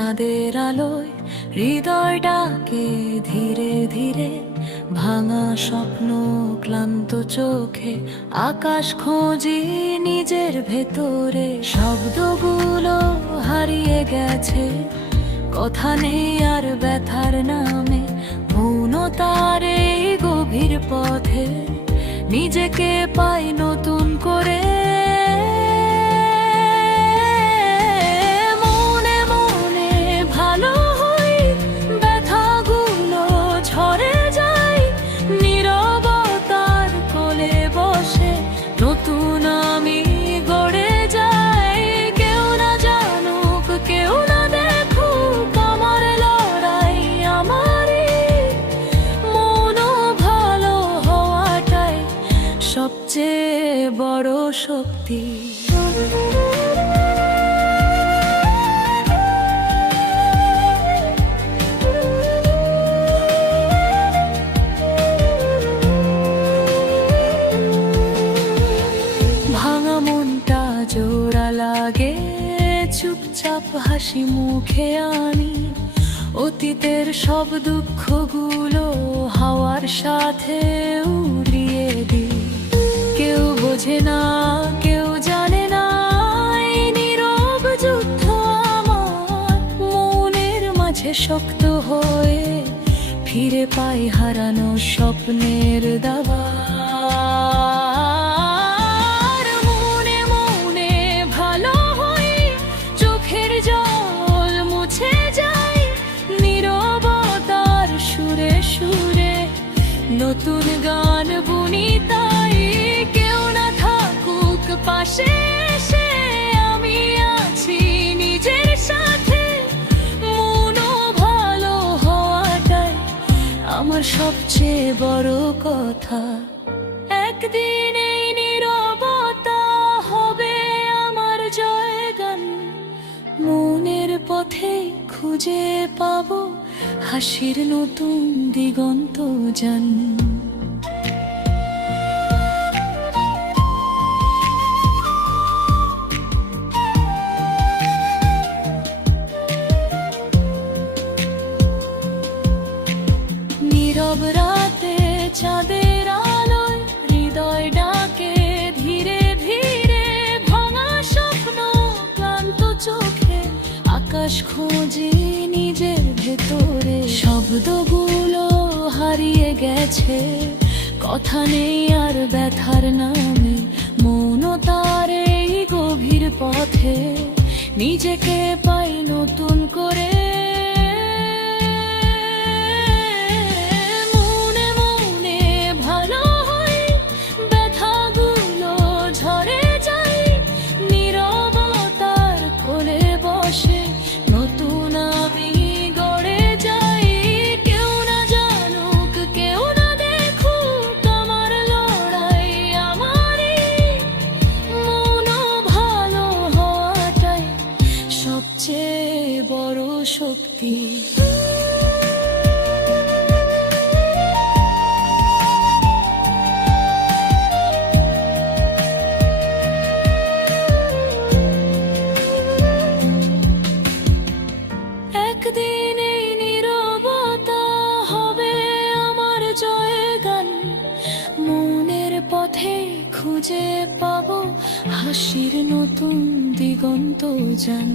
চাঁদের আলোয় হৃদয়টাকে ধীরে ধীরে, ভাঙা স্বপ্ন ক্লান্ত চোখে আকাশ খুঁজি নিজের ভেতরে। শব্দগুলো হারিয়ে গেছে, কথা নেই আর ব্যথার নামে। মৌনতার এই গভীর পথে নিজেকে পাই নতুন করে। মনে মনে ভালো হই, ব্যথাগুলো ঝরে যায়। নীরবতার কোলে বসে নতুন আমি গড়ে যাই। কেউ না জানুক, কেউ না দেখুক আমার লড়াই আমারই। মন ভালো হওয়াটাই সবচেয়ে বড় শক্তি। ভাঙা মনটা জোড়া লাগে, চুপচাপ হাসি মুখে আনি। অতীতের সব দুঃখগুলো হাওয়ার সাথে উড়িয়ে দিই। কেউ বোঝে না, কেউ জানে না, এই নীরব যুদ্ধ আমার মনের মাঝে শক্ত হয়ে ফিরে পাই হারানো স্বপ্নের দাবা। মনে মনে ভালো হই, চোখের জল মুছে যায়। নীরবতার সুরে সুরে নতুন গান বুনি তাই। কেউ না থাকুক পাশে, এসে আমি আছি নিজের সাথে। মন ভালো হওয়াটাই আমার সবচেয়ে বড় কথা। একদিন এই নীরবতা হবে আমার জয়গান। মনের পথে খুঁজে পাবো হাসির নতুন দিগন্ত যান। নীরব রাতে চাঁদের আলোয় হৃদয় ডাকে ধীরে ধীরে। ভাঙা স্বপ্ন ক্লান্ত চোখে আকাশ খুঁজি নিজের ভেতরে। শব্দগুলো হারিয়ে গেছে, কথা নেই আর ব্যথার নামে। মৌনতার এই গভীর পথে নিজেকে পাই নতুন করে। নতুন আমি গড়ে যাই। কেউ না জানুক, কেউ না দেখুক আমার লড়াই আমারই। মন ভালো হওয়াটাই সবচেয়ে বড় শক্তি। একদিন এই নীরবতা হবে আমার জয়গান। মনের পথে খুঁজে পাবো হাসির নতুন দিগন্ত যান।